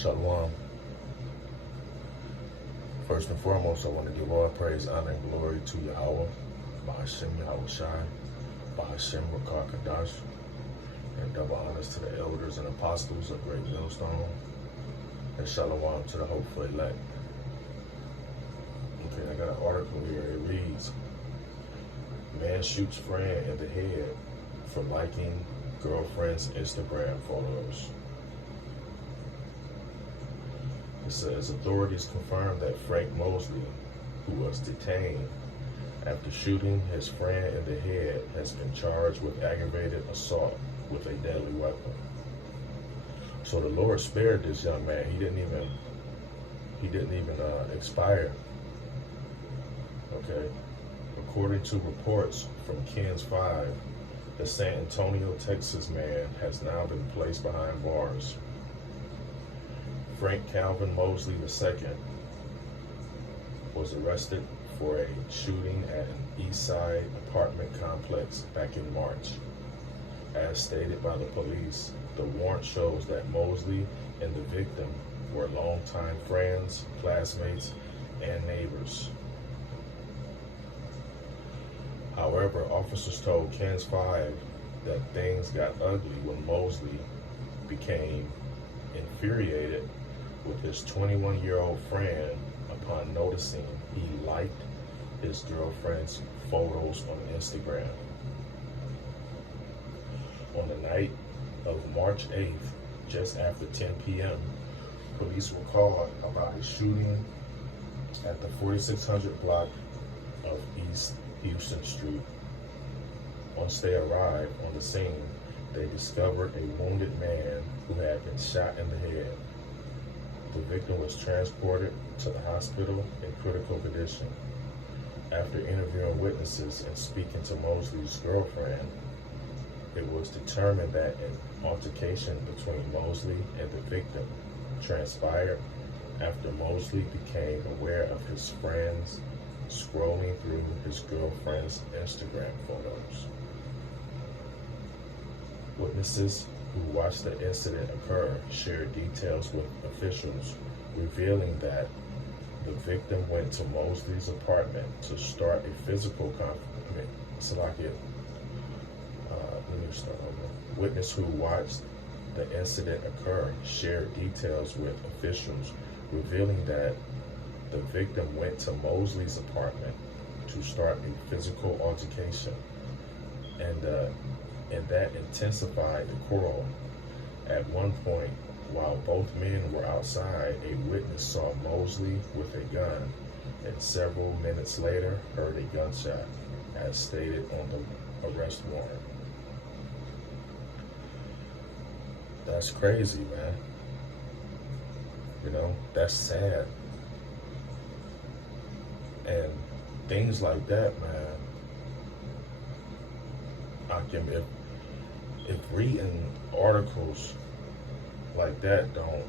Shalom. First and foremost, I want to give all praise, honor, and glory to Yahweh, Ba'ashem Yahweh Shai, Ba'ashem Rakar Kadash, and double honors to the elders and apostles of Great Millstone, and shalom to the hopeful elect. Okay, I got an article here. It reads, man shoots friend in the head for liking girlfriend's Instagram photos. It says authorities confirmed that Frank Mosley, who was detained after shooting his friend in the head, has been charged with aggravated assault with a deadly weapon. So the Lord spared this young man. He didn't even expire. Okay. According to reports from KENS 5, the San Antonio, Texas man has now been placed behind bars. Frank Calvin Mosley II was arrested for a shooting at an East Side apartment complex back in March. As stated by the police, the warrant shows that Mosley and the victim were longtime friends, classmates, and neighbors. However, officers told KENS 5 that things got ugly when Mosley became infuriated with his 21-year-old friend upon noticing he liked his girlfriend's photos on Instagram. On the night of March 8th, just after 10 p.m., police were called about a shooting at the 4600 block of East Houston Street. Once they arrived on the scene, they discovered a wounded man who had been shot in the head. The victim was transported to the hospital in critical condition. After interviewing witnesses and speaking to Mosley's girlfriend, it was determined that an altercation between Mosley and the victim transpired after Mosley became aware of his friends scrolling through his girlfriend's Instagram photos. Witnesses who watched the incident occur shared details with officials, revealing that the victim went to Mosley's apartment to start a physical conflict. Witness who watched the incident occur shared details with officials, revealing that the victim went to Mosley's apartment to start a physical altercation, and that intensified the quarrel. At one point, while both men were outside, a witness saw Mosley with a gun, and several minutes later heard a gunshot, as stated on the arrest warrant. That's crazy, man. You know, that's sad. And things like that, man, if reading articles like that don't,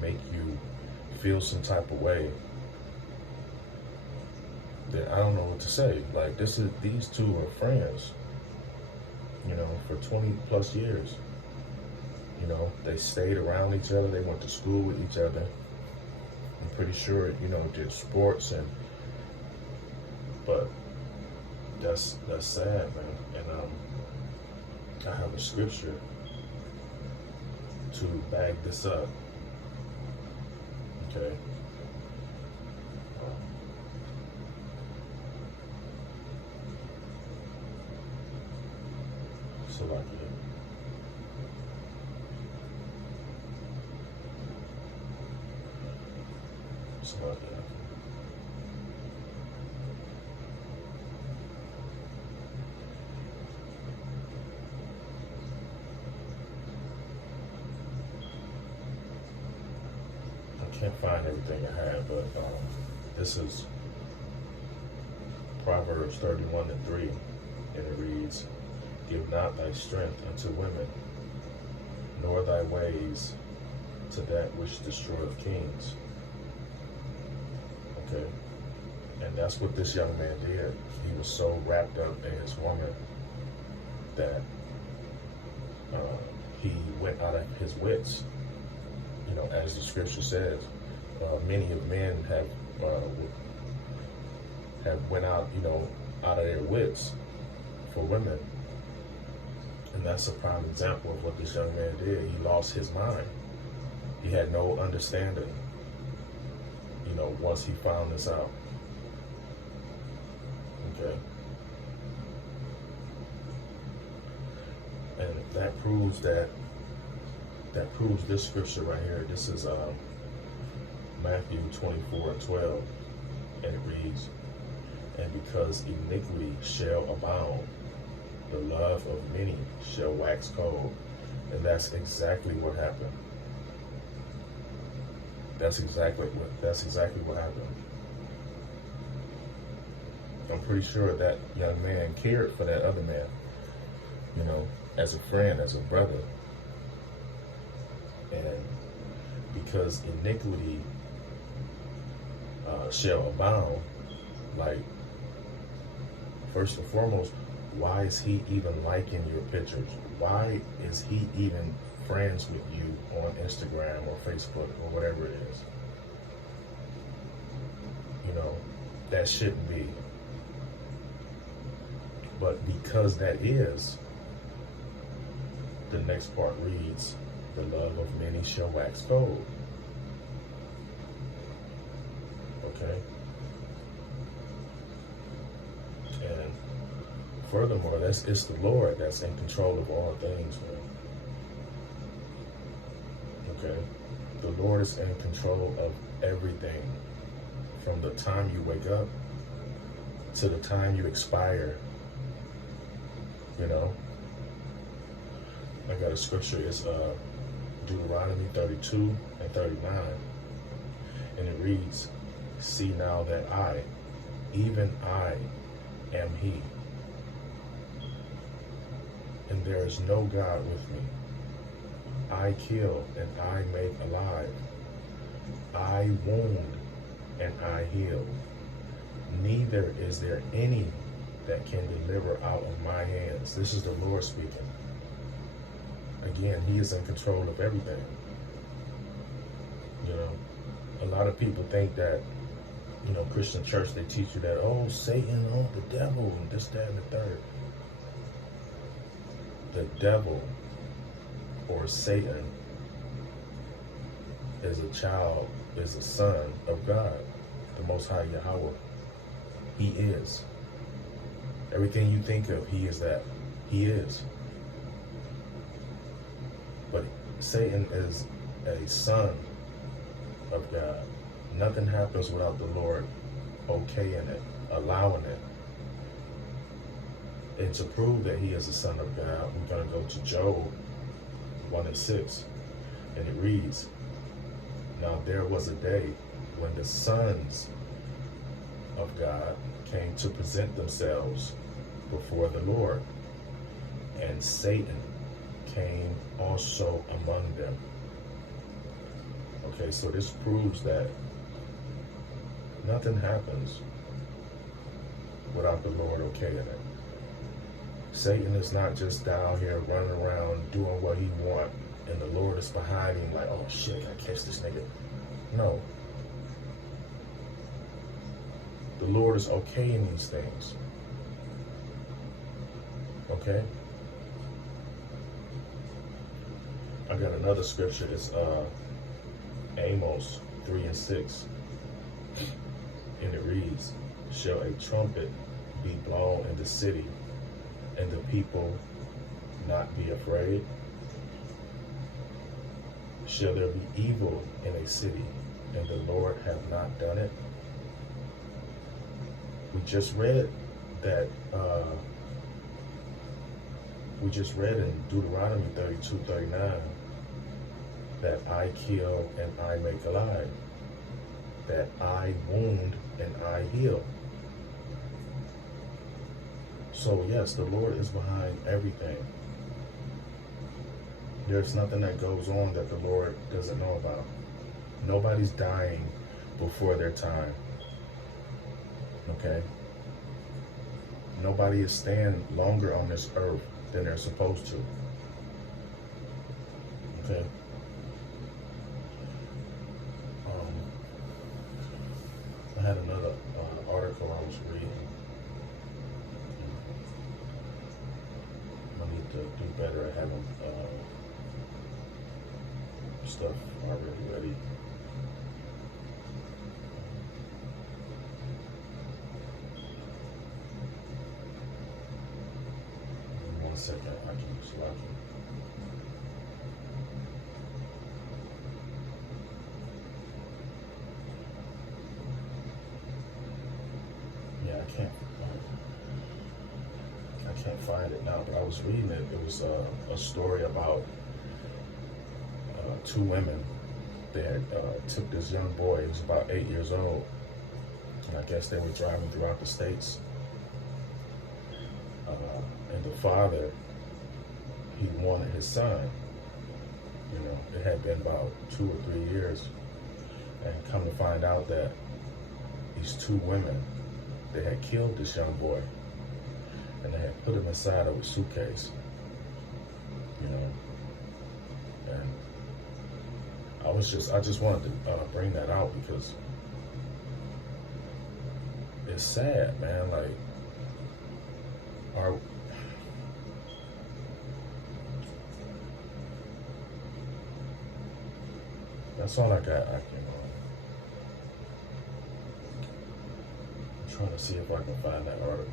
make you feel some type of way, then I don't know what to say. Like, these two are friends, for 20 plus years. They stayed around each other. They went to school with each other. I'm pretty sure, did sports but that's sad, man. And I have a scripture to back this up. Okay. So like I can't find everything I have, but this is Proverbs 31:3, and it reads, "Give not thy strength unto women, nor thy ways to that which destroyeth kings." Okay? And that's what this young man did. He was so wrapped up in his woman that he went out of his wits. as the scripture says, many of men have went out, out of their wits for women. And that's a prime example of what this young man did. He lost his mind. He had no understanding, once he found this out. Okay. And that proves this scripture right here. This is Matthew 24:12, and it reads, "And because iniquity shall abound, the love of many shall wax cold." And that's exactly what happened. That's exactly what happened. I'm pretty sure that young man cared for that other man, as a friend, as a brother. And because iniquity shall abound, like, first and foremost, why is he even liking your pictures? Why is he even friends with you on Instagram or Facebook or whatever it is? That shouldn't be. But because that is, the next part reads, "The love of many shall wax cold." Okay? And furthermore, it's the Lord that's in control of all things, man. Okay? The Lord is in control of everything. From the time you wake up to the time you expire. I got a scripture. It's Deuteronomy 32:39. And it reads, "See now that I, even I, am He. And there is no God with me. I kill and I make alive. I wound and I heal. Neither is there any that can deliver out of my hands." This is the Lord speaking. Again, He is in control of everything. A lot of people think that, Christian church, they teach you that, oh, Satan, oh, the devil, and this, that, and the third. The devil, or Satan, is a son of God, the Most High Yahweh. He is. Everything you think of, He is that. He is. But Satan is a son of God. Nothing happens without the Lord okaying it, allowing it. And to prove that He is a son of God, we're going to go to Job 1:6. And it reads, "Now there was a day when the sons of God came to present themselves before the Lord, and Satan came also among them." Okay, so this proves that nothing happens without the Lord okaying it. Satan is not just down here running around doing what he wants, and the Lord is behind him like, oh shit, I catch this nigga. No. The Lord is okaying these things. Okay? I got another scripture. It's Amos 3:6. And it reads, "Shall a trumpet be blown in the city, and the people not be afraid? Shall there be evil in a city, and the Lord have not done it?" We just read that. We just read in Deuteronomy 32:39 that I kill and I make alive, that I wound and I heal. So yes, the Lord is behind everything. There's nothing that goes on that the Lord doesn't know about. Nobody's dying before their time. Okay? Nobody is staying longer on this earth than they're supposed to. Okay? I had another article I was reading. I need to do better at having stuff already ready. One second, I keep slacking. Yeah, I can't find it now, but I was reading it. It was a story about two women. They had took this young boy, he was about 8 years old, and I guess they were driving throughout the states. And the father, he wanted his son. You know, it had been about 2 or 3 years, and come to find out that these two women, they had killed this young boy, and they had put him inside of a suitcase. You know, and I just wanted to bring that out because it's sad, man. Like, that's all I got. I'm trying to see if I can find that article.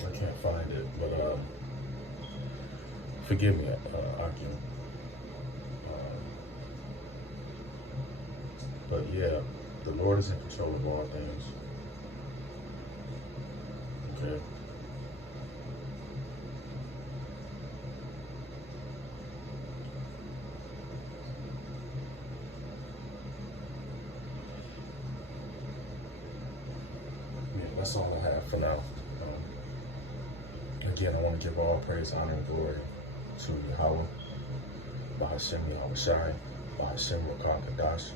I can't find it, but forgive me, Akim. But yeah, the Lord is in control of all things. Okay. Yeah, that's all I have for now. Again, I want to give all praise, honor, and glory to Yahweh, Bahashem Yahweh Shai, Bahashem Rakah Kadash.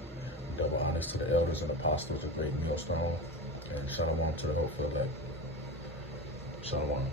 Double honors to the elders and apostles of Great Millstone, and shalom to the hopeful elect. Shalom.